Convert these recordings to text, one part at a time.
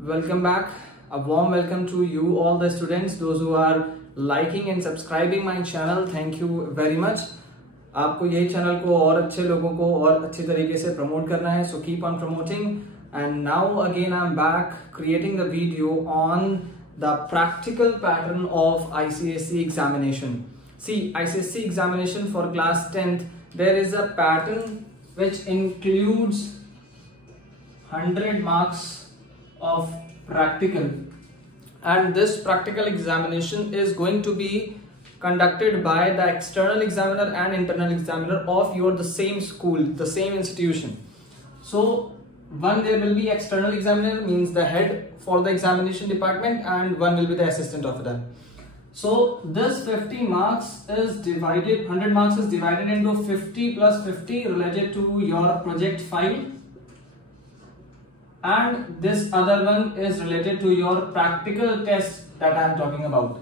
Welcome back. A warm welcome to you all the students, those who are liking and subscribing my channel. Thank you very much. आपको यही channel को और अच्छे लोगों को और अच्छे तरीके से प्रमोट करना है, so keep on promoting. And now again I'm back creating the video on the practical pattern of ICSE examination. See, ICSE examination for class 10th, there is a pattern which includes 100 marks of practical, and this practical examination is going to be conducted by the external examiner and internal examiner of the same school, the same institution. So one there will be external examiner, means the head for the examination department, and one will be the assistant of them. So this 50 marks is divided, 100 marks is divided into 50 plus 50 related to your project file, and this other one is related to your practical test that I am talking about.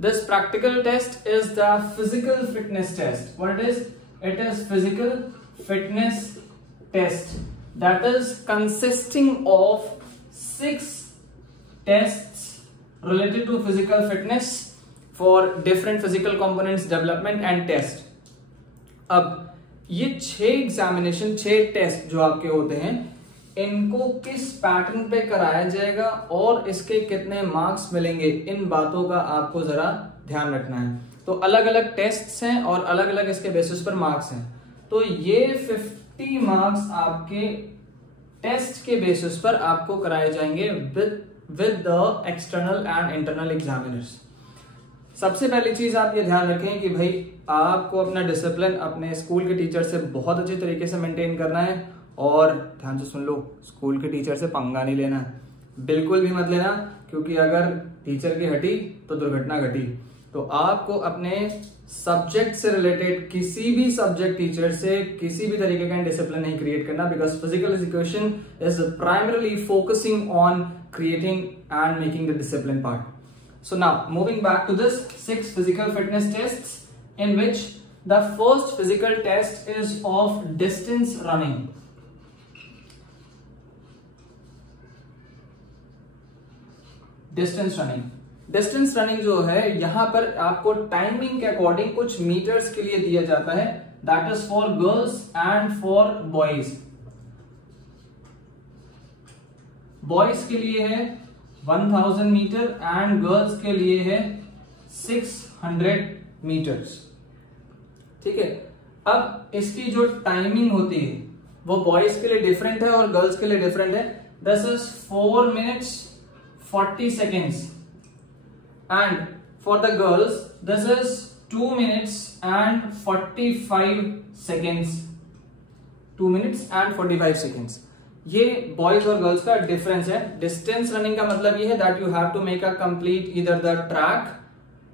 This practical test is the physical fitness test. What it is? It is physical fitness test that is consisting of 6 tests related to physical fitness for different physical components development and test. अब ये 6 examination 6 test जो आपके होते हैं, इनको किस pattern पे कराया जाएगा और इसके कितने मार्क्स मिलेंगे, इन बातों का आपको जरा ध्यान रखना है. तो अलग अलग टेस्ट्स हैं और अलग अलग इसके बेसिस पर मार्क्स हैं. तो ये 50 मार्क्स आपके टेस्ट के बेसिस पर आपको कराए जाएंगे with the external and internal examiners. सबसे पहली चीज आप ये ध्यान रखें कि भाई आपको अपना डिसिप्लिन अपने स्कूल के टीचर से बहुत अच्छे तरीके से मेंटेन करना है. और ध्यान से सुन लो, स्कूल के टीचर से पंगा नहीं लेना, बिल्कुल भी मत लेना, क्योंकि अगर टीचर की हटी तो दुर्घटना घटी. तो आपको अपने सब्जेक्ट से रिलेटेड किसी भी सब्जेक्ट टीचर से किसी भी तरीके का डिसिप्लिन नहीं क्रिएट करना, because physical education is primarily focusing on creating and making the discipline part. So now moving back to this 6 physical fitness tests, in which the first physical test is of distance running. Distance running जो है, यहां पर आपको timing के according कुछ metres के लिए दिया जाता है. That is for girls and for boys. Boys के लिए है 1000 मीटर एंड गर्ल्स के लिए है 600 मीटर्स. ठीक है. अब इसकी जो टाइमिंग होती है वो बॉयज के लिए डिफरेंट है और गर्ल्स के लिए डिफरेंट है. This is 4 minutes 40 seconds, and for the girls this is 2 minutes and 45 seconds. 2 minutes and 45 seconds. ये बॉयज और गर्ल्स का डिफरेंस है. डिस्टेंस रनिंग का मतलब ये है that you have to make a complete either the track,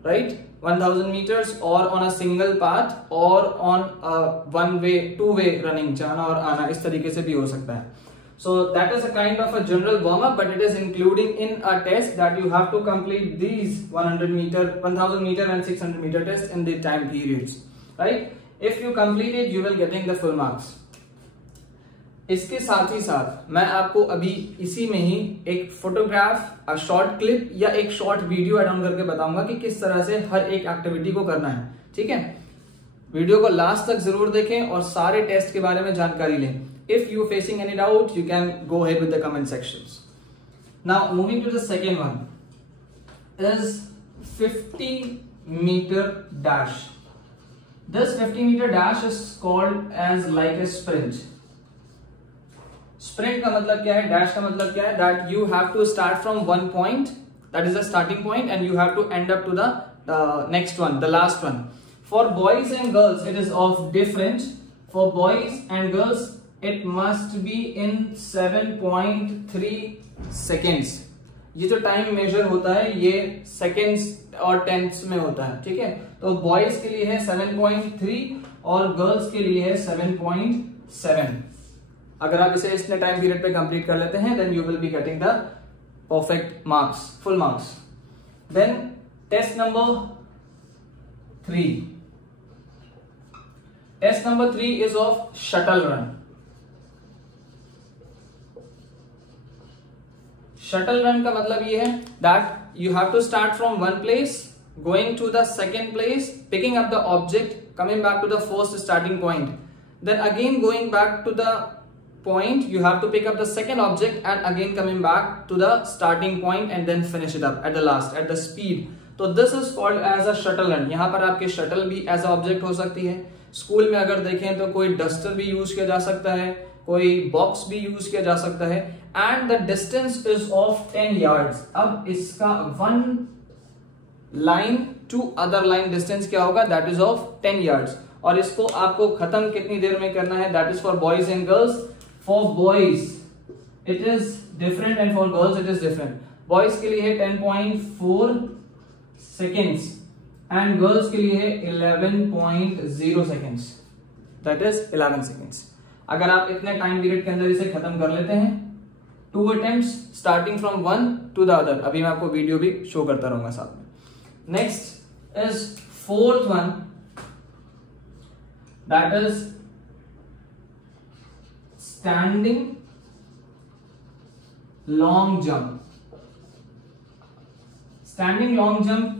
right, 1000 meters, or on a single path, or on a one way 2 way running, जाना और आना इस तरीके से भी हो सकता है. So that is a kind of a general warm up, but it is including in a test that you have to complete these 100 meter, 1000 meter and 600 meter tests in the time periods, right? If you complete it, you will getting the full marks. इसके साथ ही साथ मैं आपको अभी इसी में ही एक photograph, a short clip या एक शॉर्ट वीडियो एड ऑन करके बताऊंगा कि किस तरह से हर एक एक्टिविटी को करना है. ठीक है. वीडियो को लास्ट तक जरूर देखें और सारे टेस्ट के बारे में जानकारी लें. If you facing any doubt, you can go ahead with the comment sections. Now moving to the second one is 50 meter dash. This 50 meter dash is called as like a sprint. Sprint का मतलब क्या है, dash का मतलब क्या है, that you have to start from one point, that is the starting point, and you have to end up to the next one, the last one. For boys and girls it is of different. For boys and girls it must be in 7.3 seconds. ये जो time major होता है ये seconds और टेंथ्स में होता है. ठीक है. तो बॉयज के लिए है 7.3 और गर्ल्स के लिए है 7.7. अगर आप इसे इतने टाइम पीरियड पे कंप्लीट कर लेते हैं, then you will be getting the perfect marks, full marks. Then test number 3. Test number 3 is of shuttle run. Shuttle run का मतलब ये है that you have to start from one place, going to the second place, picking up the object, coming back to the first starting point, then again going back to the point, you have to pick up the second object and again coming back to the starting point and then finish it up at the last at the speed. तो this is called as a shuttle run. यहाँ पर आपके shuttle भी as a object हो सकती है. School में अगर देखें तो कोई डस्टर भी यूज किया जा सकता है, कोई बॉक्स भी यूज किया जा सकता है. And the distance is of 10 yards. अब इसका one line to other line distance क्या होगा? That is of 10 yards. और इसको आपको खत्म कितनी देर में करना है? That is for boys and girls. For boys it is different and for girls it is different. Boys के लिए है 10.4 seconds and girls के लिए है 11.0 seconds. That is 11 seconds. अगर आप इतने टाइम पीरियड के अंदर इसे खत्म कर लेते हैं, 2 attempts starting from one to the other. अभी मैं आपको वीडियो भी शो करता रहूंगा साथ में. Next is fourth one, that is standing long jump. Standing long jump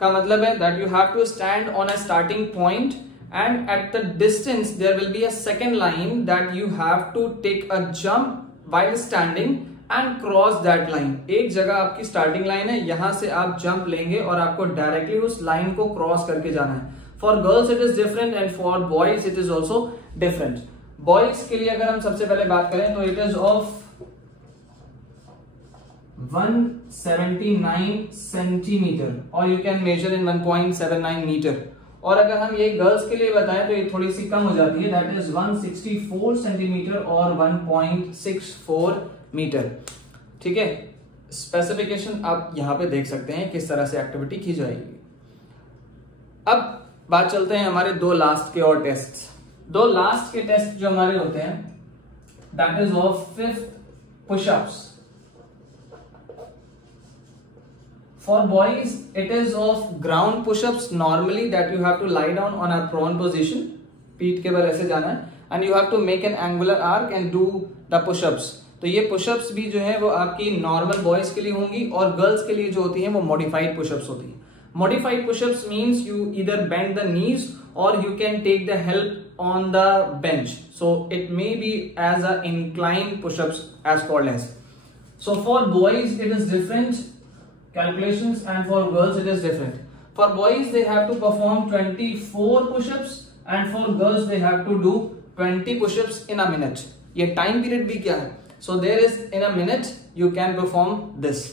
का मतलब है that you have to stand on a starting point and at the distance there will be a second line that you have to take a jump while standing and cross that line. एक जगह आपकी starting line है, यहां से आप jump लेंगे और आपको डायरेक्टली उस लाइन को क्रॉस करके जाना है. For girls it is different and for boys it is also different. Boys के लिए अगर हम सबसे पहले बात करें तो इट इज ऑफ 179 सेंटीमीटर और you can measure in 1.79 metre. और अगर हम ये गर्ल्स के लिए बताएं तो ये थोड़ी सी कम हो जाती है, दैट इज 164 सेंटीमीटर और 1.64 मीटर. ठीक है, स्पेसिफिकेशन आप यहां पे देख सकते हैं किस तरह से एक्टिविटी की जाएगी. अब बात चलते हैं हमारे दो लास्ट के और टेस्ट. दो लास्ट के टेस्ट जो हमारे होते हैं that is of 5th pushups. For boys, it is of ground push-ups normally that you have to lie down on a prone position. पीठ के बल ऐसे जाना है and you have to make an angular arc and do the push-ups. तो ये push-ups भी जो है वो आपकी normal boys के लिए होंगी और girls के लिए जो होती हैं वो modified push-ups होती हैं. Modified push-ups means you either bend the knees or you can take the help on the bench. So it may be as a incline push-ups as called as. So for boys it is different calculations and for girls it is different. For boys they have to perform 24 push-ups and for girls they have to do 20 push-ups in a minute. ये time period भी क्या है? So there is in a minute you can perform this.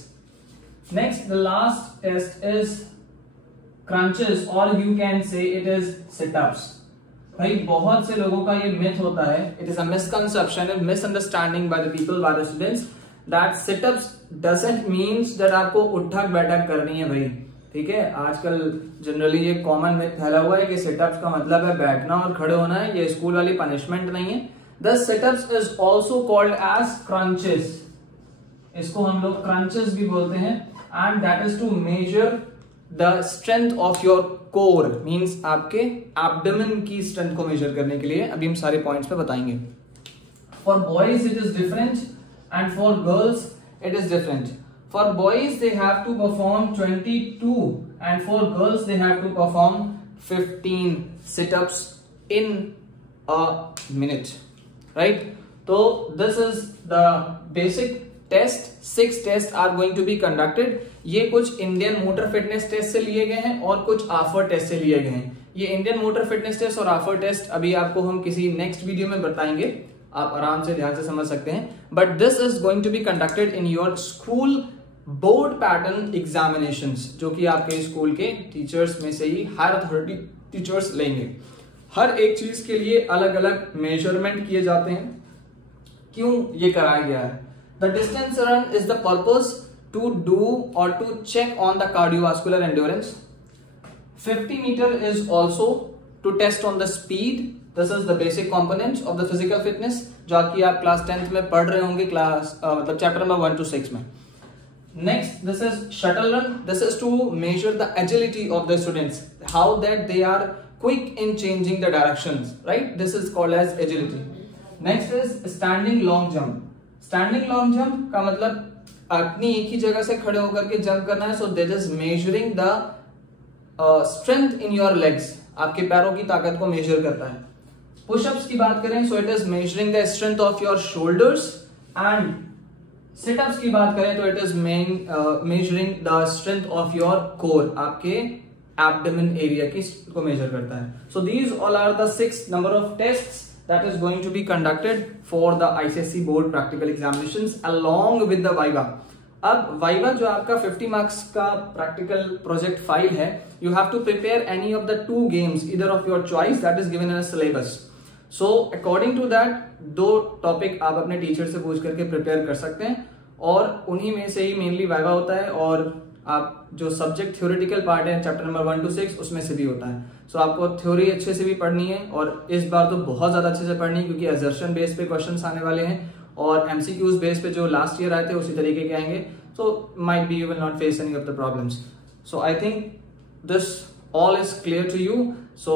Next, the last test is crunches or you can say it is sit-ups. भाई बहुत से लोगों का ये myth होता है, it is a misconception and misunderstanding by the people, by the students, that sit-ups doesn't means that आपको उठक बैठक करनी है भाई. ठीक है, आजकल जनरली ये कॉमन मिथ फैला हुआ है कि सिटअप्स का मतलब है बैठना और खड़े होना है. ये स्कूल वाली पनिशमेंट नहीं है. The situps is also called as crunches. इसको हम लोग क्रंचेस भी बोलते हैं and that is to measure the strength of your core, means आपके एब्डोमेन की स्ट्रेंथ को मेजर करने के लिए. अभी हम सारे पॉइंट्स पे बताएंगे. For boys it is different and for girls it is different. For boys they have to perform 22 and for girls they have to perform 15 sit-ups in a minute, right? So this is the basic test. 6 tests are going to be conducted. ये कुछ Indian motor fitness test से लिए गए हैं और कुछ offer test से लिए गए हैं. ये इंडियन मोटर फिटनेस टेस्ट और आफर टेस्ट अभी आपको हम किसी नेक्स्ट वीडियो में बताएंगे, आप आराम से ध्यान से समझ सकते हैं. But this is going to be conducted in your school board pattern examinations, जो कि आपके स्कूल के टीचर्स में से ही हायर अथॉरिटी टीचर्स लेंगे. हर एक चीज के लिए अलग अलग मेजरमेंट किए जाते हैं. क्यों ये कराया गया है? The distance run is the purpose to do और to check on the cardiovascular endurance. 50 metre is also to test on the speed. This is the basic components of the physical fitness जो कि आप class 10th में पढ़ रहे होंगे, class मतलब chapter number 1 to 6 में. Next, this is shuttle run. This is to measure the agility of the students, how that they are quick in changing the directions, right? This is called as agility. Next is standing long jump. Standing long jump का मतलब अपनी एक ही जगह से खड़े होकर के jump करना है, so that is measuring the strength in your legs, आपके पैरों की ताकत को मेजर करता है। पुशअप्स की बात करें, so it is measuring the strength of your shoulders, and situps की बात करें तो it is measuring the strength of your core, आपके एब्डोमेन एरिया की को मेजर करता है। So these all are the 6 number of tests that is going to be conducted for the ICSE board practical examinations along with the viva. अब viva जो आपका 50 marks का practical project file है, you have to prepare any of the 2 games either of your choice that is given in a syllabus. So according to that 2 topic आप अपने teacher से पूछ करके प्रिपेयर कर सकते हैं, और उन्हीं में से ही मेनली वाइवा होता है, और आप जो सब्जेक्ट थ्योरेटिकल पार्ट है चैप्टर नंबर 1 to 6 उसमें से भी होता है। सो आपको थ्योरी अच्छे से भी पढ़नी है, और इस बार तो बहुत ज्यादा अच्छे से पढ़नी है क्योंकि असर्शन बेस पे क्वेश्चंस आने वाले हैं, और एमसीक्यूज बेस पे जो लास्ट ईयर आए थे उसी तरीके के आएंगे। So might be you will not face any of the problems. So I think this all is clear to you. So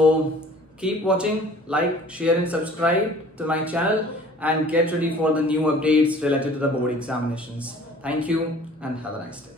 keep watching, like, share and subscribe to my channel and get ready for the new updates related to the board examinations. Thank you and have a nice day.